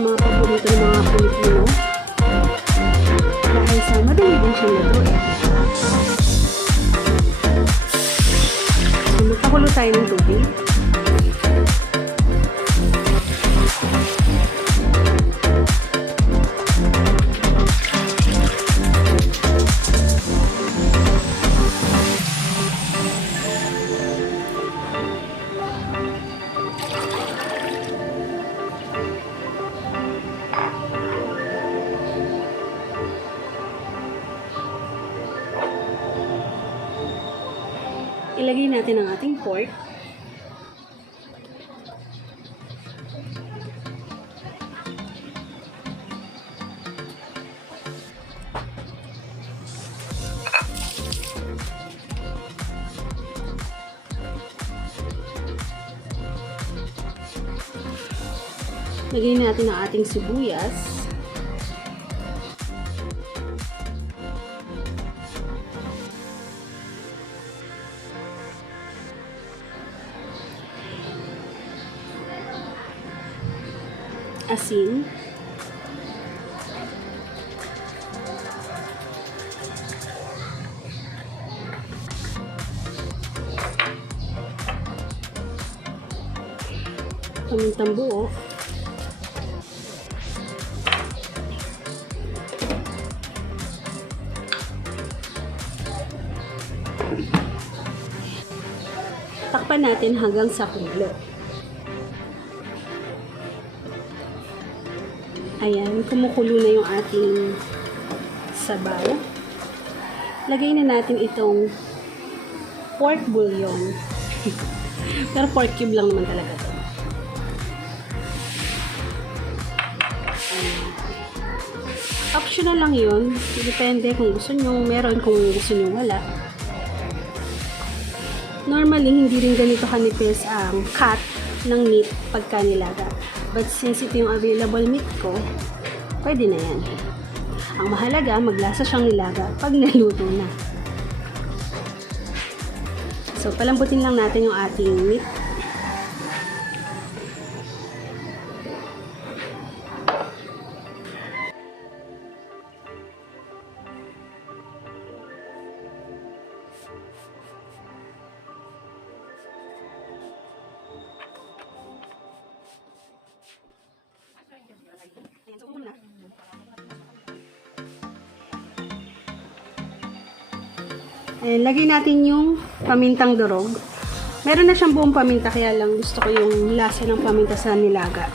sa mga paborito ng mga Pilipino. Dahil sa madali din siyang lutuin. So, magpakulo tayo ng tubig. Ilagay natin ang ating pork. Lagay natin ang ating sibuyas. Asin. Pamintang buo. Takpan natin hanggang sa kumulo. Ayan, kumukulo na yung ating sabaw. Lagay na natin itong pork bouillon. Pero pork cube lang naman talaga ito. Optional lang yun. Depende kung gusto nyo meron, kung gusto nyo wala. Normally, hindi rin ganito kanipis ang cut ng meat pagka nilaga. But since ito yung available meat ko, pwede na yan. Ang mahalaga, maglasa siyang nilaga pag naluto na. So, palambutin lang natin yung ating meat. Ayan, lagay natin yung pamintang durog. Meron na siyang buong paminta, kaya lang gusto ko yung lasa ng paminta sa nilaga.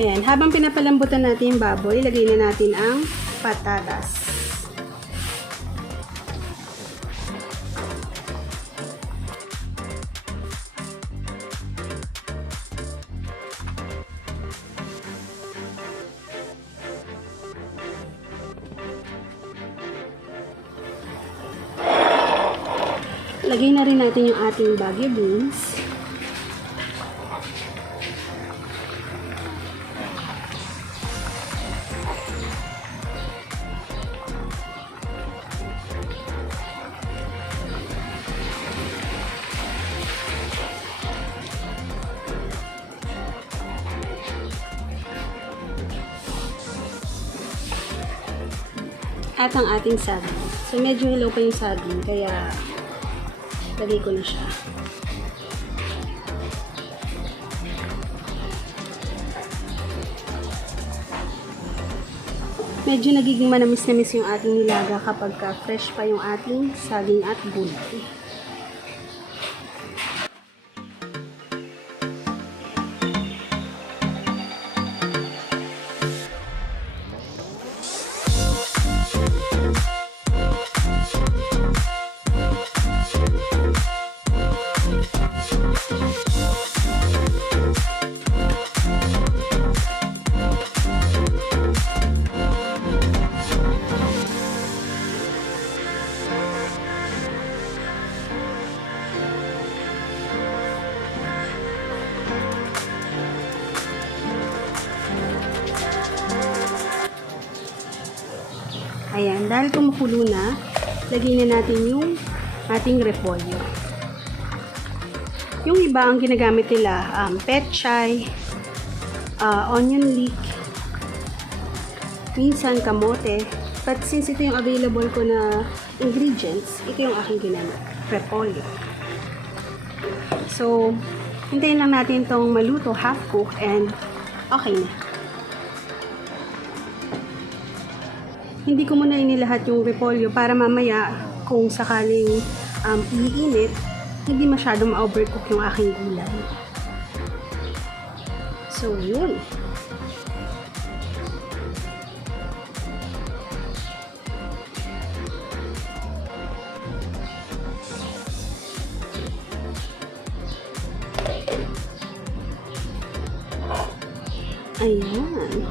Ayan, habang pinapalambutan natin yung baboy, ilagay na natin ang patatas. Lagay na rin natin yung ating bagyo beans. At ang ating saging. So, medyo hilaw pa yung saging, kaya lagay ko na siya. Medyo nagiging manamis-namis yung ating nilaga kapag fresh pa yung ating saging at gulay. dahil kumukulo na, lagyan na natin yung ating repolyo. Yung iba ang ginagamit nila, pechay, onion leek, minsan kamote. But since ito yung available ko na ingredients, ito yung aking ginamit, repolyo. So, hintayin lang natin tong maluto, half cook, and okay na. Hindi ko muna inilahat yung repolyo para mamaya kung sakaling iinit, hindi masyadong ma-overcook yung aking gulay. So, yun. Ayan.